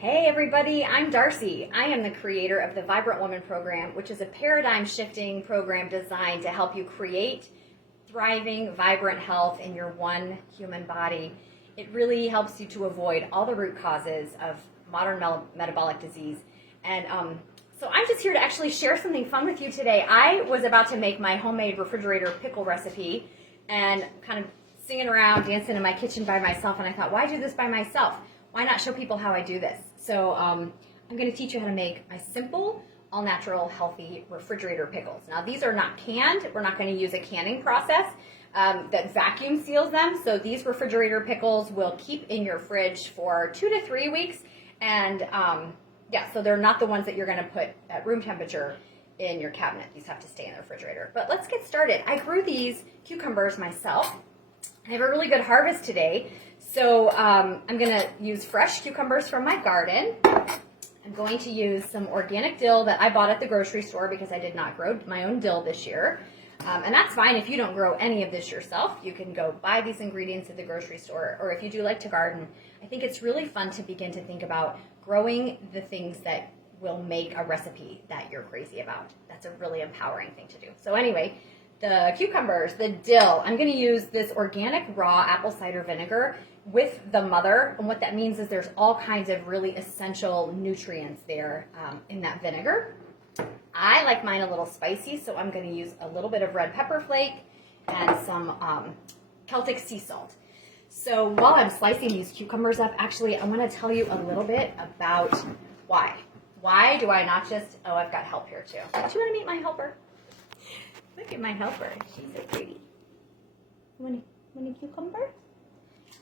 Hey everybody, I'm Darcy. I am the creator of the Vibrant Woman program, which is a paradigm shifting program designed to help you create thriving, vibrant health in your one human body. It really helps you to avoid all the root causes of modern metabolic disease. And so I'm just here to actually share something fun with you today. I was about to make my homemade refrigerator pickle recipe and kind of singing around, dancing in my kitchen by myself. And I thought, why do this by myself? Why not show people how I do this? So I'm going to teach you how to make my simple, all-natural, healthy refrigerator pickles. Now, these are not canned. We're not going to use a canning process that vacuum seals them. So these refrigerator pickles will keep in your fridge for 2 to 3 weeks. And so they're not the ones that you're going to put at room temperature in your cabinet. These have to stay in the refrigerator. But let's get started. I grew these cucumbers myself. I have a really good harvest today. So I'm going to use fresh cucumbers from my garden. I'm going to use some organic dill that I bought at the grocery store because I did not grow my own dill this year. And that's fine if you don't grow any of this yourself. You can go buy these ingredients at the grocery store, or if you do like to garden, I think it's really fun to begin to think about growing the things that will make a recipe that you're crazy about. That's a really empowering thing to do. So anyway, the cucumbers, the dill, I'm going to use this organic raw apple cider vinegar with the mother, and what that means is there's all kinds of really essential nutrients there in that vinegar. I like mine a little spicy, so I'm going to use a little bit of red pepper flake and some Celtic sea salt. So while I'm slicing these cucumbers up, actually I want to tell you a little bit about why. Why do I not just, I've got help here too. Do you want to meet my helper? Look at my helper, she's so pretty. Want a cucumber?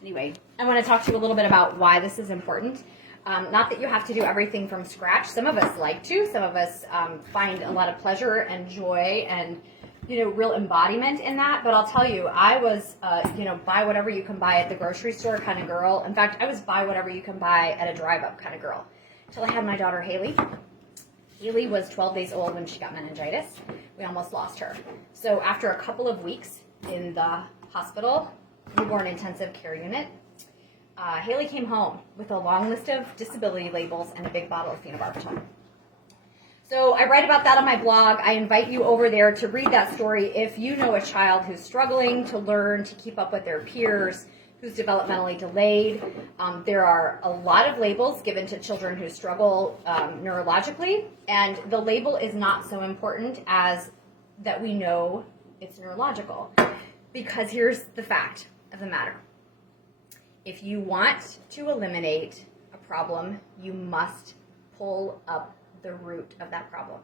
Anyway, I want to talk to you a little bit about why this is important. Not that you have to do everything from scratch. Some of us like to. Some of us find a lot of pleasure and joy and, real embodiment in that. But I'll tell you, I was, buy whatever you can buy at the grocery store kind of girl. In fact, I was buy whatever you can buy at a drive-up kind of girl. Until I had my daughter, Haley. Haley was 12 days old when she got meningitis. We almost lost her. So after a couple of weeks in the hospital, newborn intensive care unit, Haley came home with a long list of disability labels and a big bottle of phenobarbital. So I write about that on my blog. I invite you over there to read that story if you know a child who's struggling to learn to keep up with their peers, who's developmentally delayed. There are a lot of labels given to children who struggle neurologically, and the label is not so important as that we know it's neurological. Because here's the fact of the matter. If you want to eliminate a problem, you must pull up the root of that problem.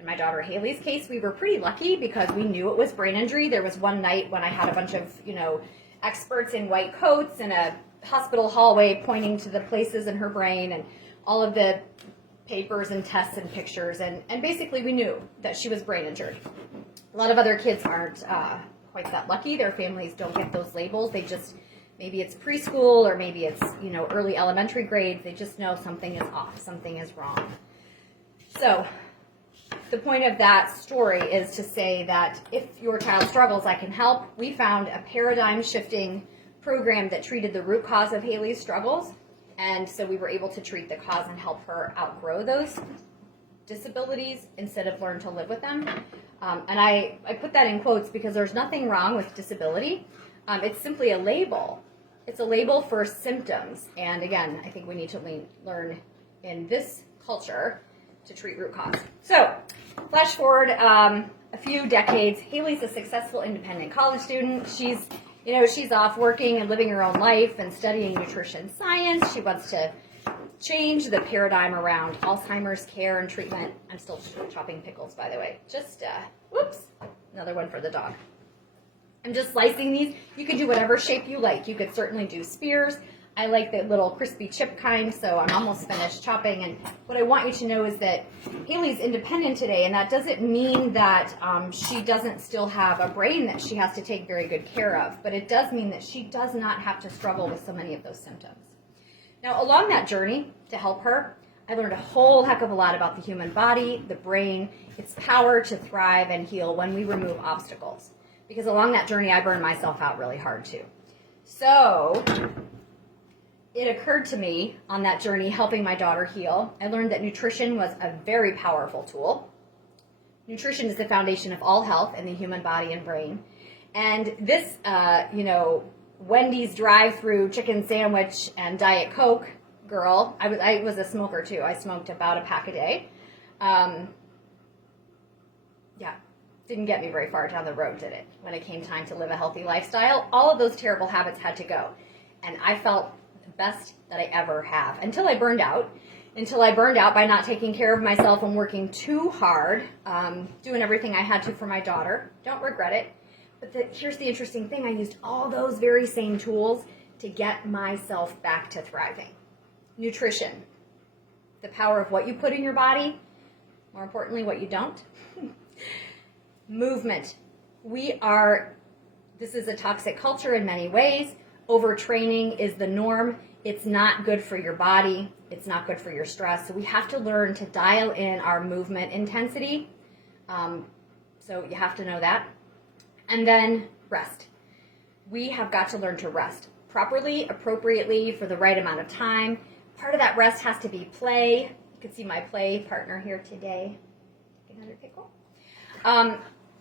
In my daughter Haley's case, we were pretty lucky because we knew it was brain injury. There was one night when I had a bunch of, experts in white coats in a hospital hallway pointing to the places in her brain and all of the papers and tests and pictures. And basically we knew that she was brain injured. A lot of other kids aren't quite that lucky. Their families don't get those labels. They just, maybe it's preschool or maybe it's, early elementary grades. They just know something is off, something is wrong. So the point of that story is to say that if your child struggles, I can help. We found a paradigm shifting program that treated the root cause of Haley's struggles. And so we were able to treat the cause and help her outgrow those disabilities instead of learn to live with them. And I put that in quotes because there's nothing wrong with disability. It's simply a label. It's a label for symptoms. And again, I think we need to learn in this culture to treat root cause. So, flash forward a few decades. Haley's a successful independent college student. She's off working and living her own life and studying nutrition science. She wants to change the paradigm around Alzheimer's care and treatment. I'm still chopping pickles, by the way. Just, whoops, another one for the dog. I'm just slicing these. You can do whatever shape you like. You could certainly do spears. I like the little crispy chip kind, so I'm almost finished chopping. And what I want you to know is that Haley's independent today, and that doesn't mean that she doesn't still have a brain that she has to take very good care of, but it does mean that she does not have to struggle with so many of those symptoms. Now, along that journey to help her, I learned a whole heck of a lot about the human body, the brain, its power to thrive and heal when we remove obstacles. Because along that journey, I burned myself out really hard too. So it occurred to me on that journey helping my daughter heal, I learned that nutrition was a very powerful tool. Nutrition is the foundation of all health in the human body and brain. And this, Wendy's drive-through chicken sandwich and Diet Coke girl, I was a smoker too. I smoked about a pack a day. Didn't get me very far down the road, did it? When it came time to live a healthy lifestyle, all of those terrible habits had to go. And I felt the best that I ever have until I burned out. Until I burned out by not taking care of myself and working too hard, doing everything I had to for my daughter. Don't regret it. But here's the interesting thing. I used all those very same tools to get myself back to thriving. Nutrition. The power of what you put in your body. More importantly, what you don't. Movement. This is a toxic culture in many ways. Overtraining is the norm. It's not good for your body. It's not good for your stress. So we have to learn to dial in our movement intensity. So you have to know that. And then rest. We have got to learn to rest properly, appropriately, for the right amount of time. Part of that rest has to be play. You can see my play partner here today. Another pickle.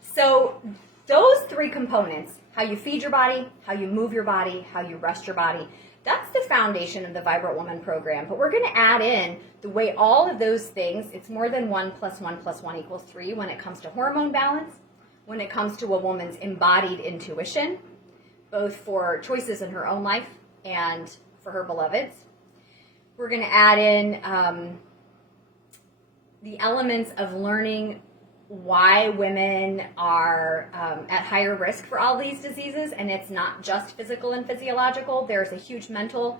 So those three components, how you feed your body, how you move your body, how you rest your body, that's the foundation of the Vibrant Woman program. But we're going to add in the way all of those things, it's more than 1 + 1 + 1 = 3 when it comes to hormone balance, when it comes to a woman's embodied intuition, both for choices in her own life and for her beloveds. We're going to add in the elements of learning why women are at higher risk for all these diseases, and it's not just physical and physiological. There's a huge mental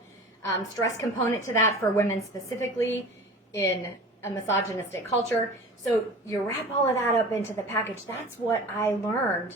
stress component to that for women specifically in a misogynistic culture. So you wrap all of that up into the package. That's what I learned.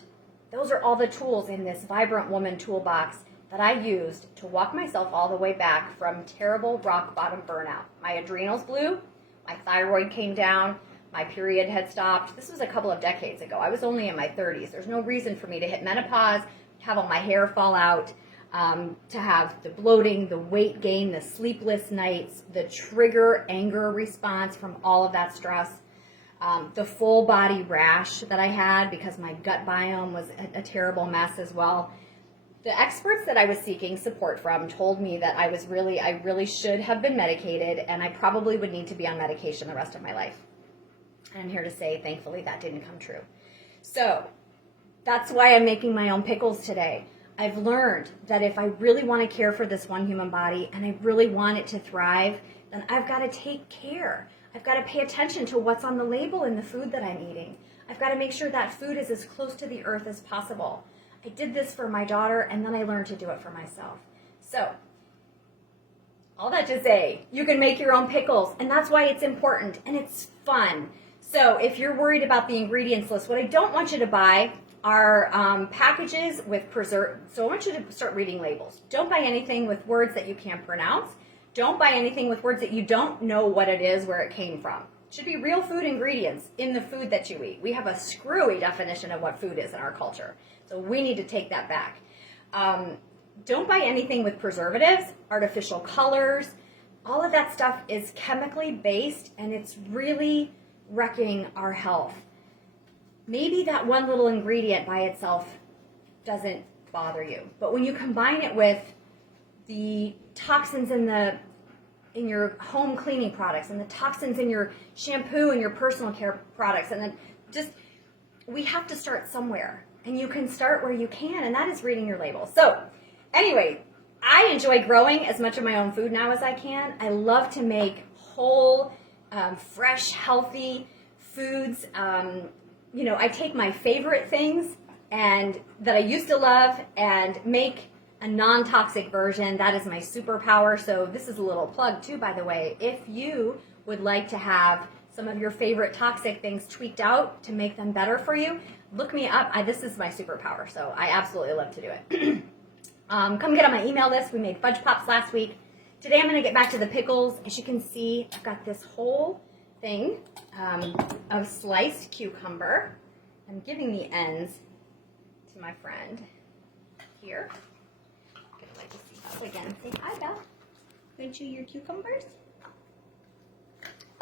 Those are all the tools in this Vibrant Woman toolbox that I used to walk myself all the way back from terrible rock bottom burnout. My adrenals blew, my thyroid came down, my period had stopped. This was a couple of decades ago. I was only in my 30s. There's no reason for me to hit menopause, have all my hair fall out, to have the bloating, the weight gain, the sleepless nights, the trigger anger response from all of that stress, the full body rash that I had because my gut biome was a terrible mess as well. The experts that I was seeking support from told me that I really should have been medicated, and I probably would need to be on medication the rest of my life. And I'm here to say, thankfully, that didn't come true. So that's why I'm making my own pickles today. I've learned that if I really want to care for this one human body and I really want it to thrive, then I've got to take care. I've got to pay attention to what's on the label in the food that I'm eating. I've got to make sure that food is as close to the earth as possible. I did this for my daughter, and then I learned to do it for myself. So, all that to say, you can make your own pickles, and that's why it's important, and it's fun. So, if you're worried about the ingredients list, what I don't want you to buy are packages with So, I want you to start reading labels. Don't buy anything with words that you can't pronounce. Don't buy anything with words that you don't know what it is, where it came from. It should be real food ingredients in the food that you eat. We have a screwy definition of what food is in our culture. So we need to take that back. Don't buy anything with preservatives, artificial colors. All of that stuff is chemically based, and it's really wrecking our health. Maybe that one little ingredient by itself doesn't bother you. But when you combine it with the toxins in your home cleaning products and the toxins in your shampoo and your personal care products, and then we have to start somewhere. And you can start where you can, and that is reading your label. So, anyway, I enjoy growing as much of my own food now as I can. I love to make whole, fresh, healthy foods. I take my favorite things and that I used to love and make a non-toxic version. That is my superpower. So this is a little plug too, by the way. If you would like to have some of your favorite toxic things tweaked out to make them better for you, look me up. This is my superpower, so I absolutely love to do it. Come get on my email list. We made fudge pops last week. Today I'm going to get back to the pickles. As you can see, I've got this whole thing of sliced cucumber. I'm giving the ends to my friend here. I'm going to like to see Belle again. Say hi, Belle. Go chew your cucumbers.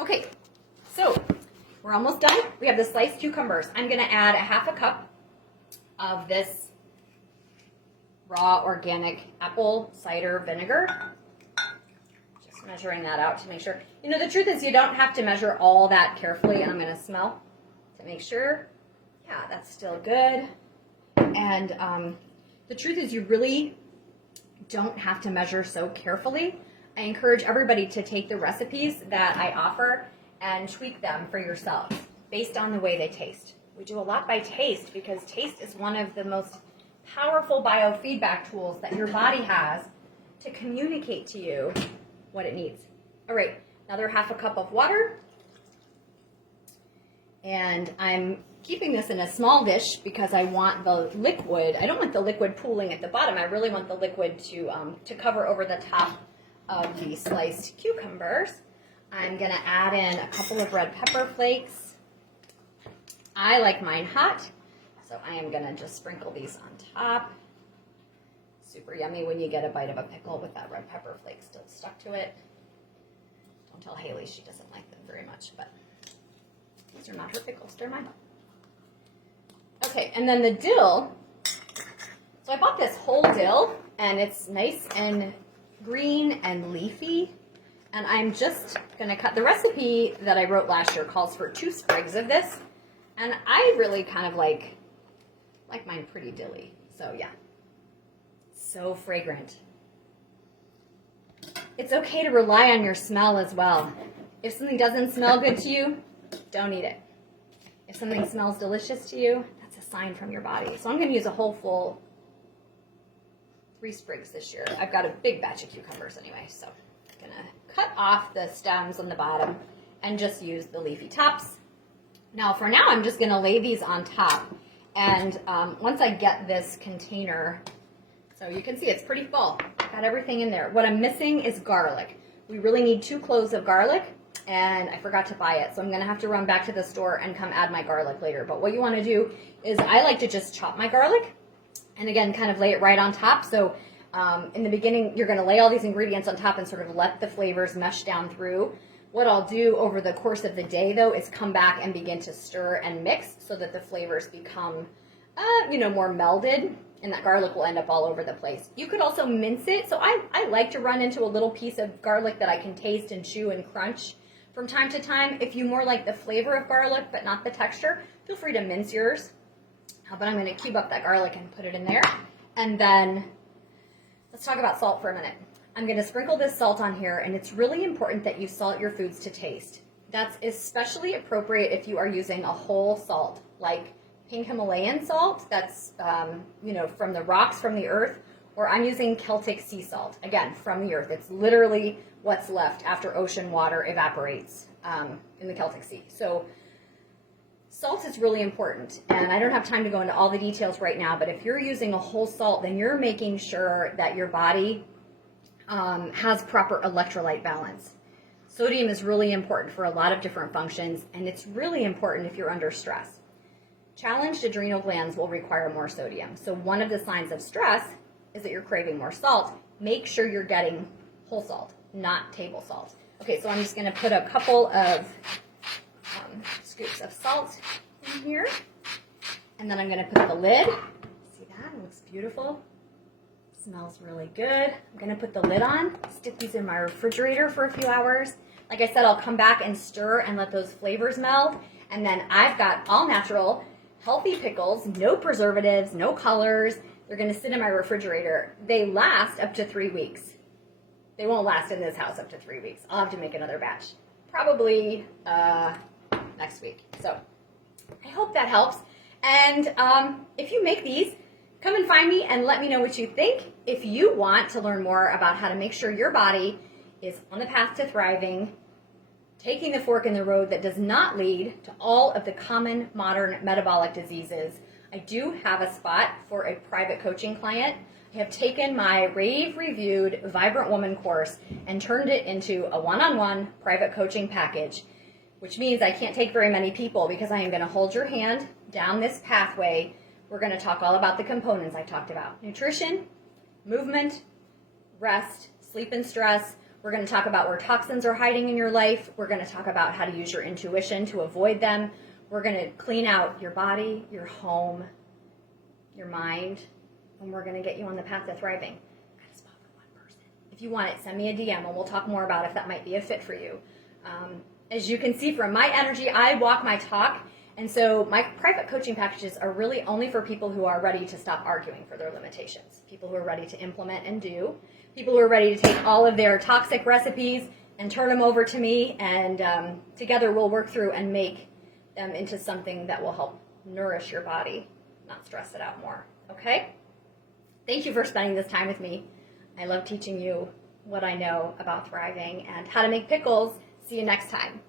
Okay, so we're almost done. We have the sliced cucumbers. I'm going to add a half a cup of this raw organic apple cider vinegar. Just measuring that out to make sure. You know, the truth is you don't have to measure all that carefully. I'm going to smell to make sure. Yeah, that's still good. And the truth is you really don't have to measure so carefully. I encourage everybody to take the recipes that I offer and tweak them for yourself based on the way they taste. We do a lot by taste because taste is one of the most powerful biofeedback tools that your body has to communicate to you what it needs. All right, another half a cup of water. And I'm keeping this in a small dish because I want the liquid, I don't want the liquid pooling at the bottom. I really want the liquid to cover over the top of the sliced cucumbers. I'm going to add in a couple of red pepper flakes. I like mine hot, so I am going to just sprinkle these on top. Super yummy when you get a bite of a pickle with that red pepper flake still stuck to it. Don't tell Haley, she doesn't like them very much, but these are not her pickles, they're mine. Okay, and then the dill. So I bought this whole dill, and it's nice and green and leafy. And I'm just going to cut. The recipe that I wrote last year calls for 2 sprigs of this. And I really kind of like mine pretty dilly. So yeah, so fragrant. It's okay to rely on your smell as well. If something doesn't smell good to you, don't eat it. If something smells delicious to you, that's a sign from your body. So I'm going to use a whole full 3 sprigs this year. I've got a big batch of cucumbers anyway, so I'm going to cut off the stems on the bottom and just use the leafy tops. Now for now, I'm just going to lay these on top. And once I get this container, so you can see it's pretty full. Got everything in there. What I'm missing is garlic. We really need 2 cloves of garlic, and I forgot to buy it. So I'm going to have to run back to the store and come add my garlic later. But what you want to do is I like to just chop my garlic and again, kind of lay it right on top. So in the beginning, you're going to lay all these ingredients on top and sort of let the flavors mesh down through. What I'll do over the course of the day, though, is come back and begin to stir and mix so that the flavors become, more melded, and that garlic will end up all over the place. You could also mince it. So I like to run into a little piece of garlic that I can taste and chew and crunch from time to time. If you more like the flavor of garlic but not the texture, feel free to mince yours. But I'm going to cube up that garlic and put it in there. And then let's talk about salt for a minute. I'm going to sprinkle this salt on here, and it's really important that you salt your foods to taste. That's especially appropriate if you are using a whole salt, like pink Himalayan salt that's, from the rocks, from the earth, or I'm using Celtic sea salt, again, from the earth. It's literally what's left after ocean water evaporates in the Celtic Sea. So salt is really important, and I don't have time to go into all the details right now, but if you're using a whole salt, then you're making sure that your body has proper electrolyte balance. Sodium is really important for a lot of different functions, and it's really important if you're under stress. Challenged adrenal glands will require more sodium. So one of the signs of stress is that you're craving more salt. Make sure you're getting whole salt, not table salt. Okay, so I'm just going to put a couple of scoops of salt in here, and then I'm going to put the lid. See that? It looks beautiful. Smells really good. I'm going to put the lid on, stick these in my refrigerator for a few hours. Like I said, I'll come back and stir and let those flavors meld. And then I've got all natural, healthy pickles, no preservatives, no colors. They're going to sit in my refrigerator. They last up to 3 weeks. They won't last in this house up to 3 weeks. I'll have to make another batch, probably next week. So I hope that helps. And if you make these, come and find me and let me know what you think. If you want to learn more about how to make sure your body is on the path to thriving, taking the fork in the road that does not lead to all of the common modern metabolic diseases, I do have a spot for a private coaching client. I have taken my rave-reviewed Vibrant Woman course and turned it into a one-on-one private coaching package, which means I can't take very many people because I am going to hold your hand down this pathway. We're going to talk all about the components I talked about. Nutrition, movement, rest, sleep and stress. We're going to talk about where toxins are hiding in your life. We're going to talk about how to use your intuition to avoid them. We're going to clean out your body, your home, your mind, and we're going to get you on the path to thriving. I got a spot for one person. If you want it, send me a DM and we'll talk more about if that might be a fit for you. As you can see from my energy, I walk my talk. And so my private coaching packages are really only for people who are ready to stop arguing for their limitations, people who are ready to implement and do, people who are ready to take all of their toxic recipes and turn them over to me, and together we'll work through and make them into something that will help nourish your body, not stress it out more, okay? Thank you for spending this time with me. I love teaching you what I know about thriving and how to make pickles. See you next time.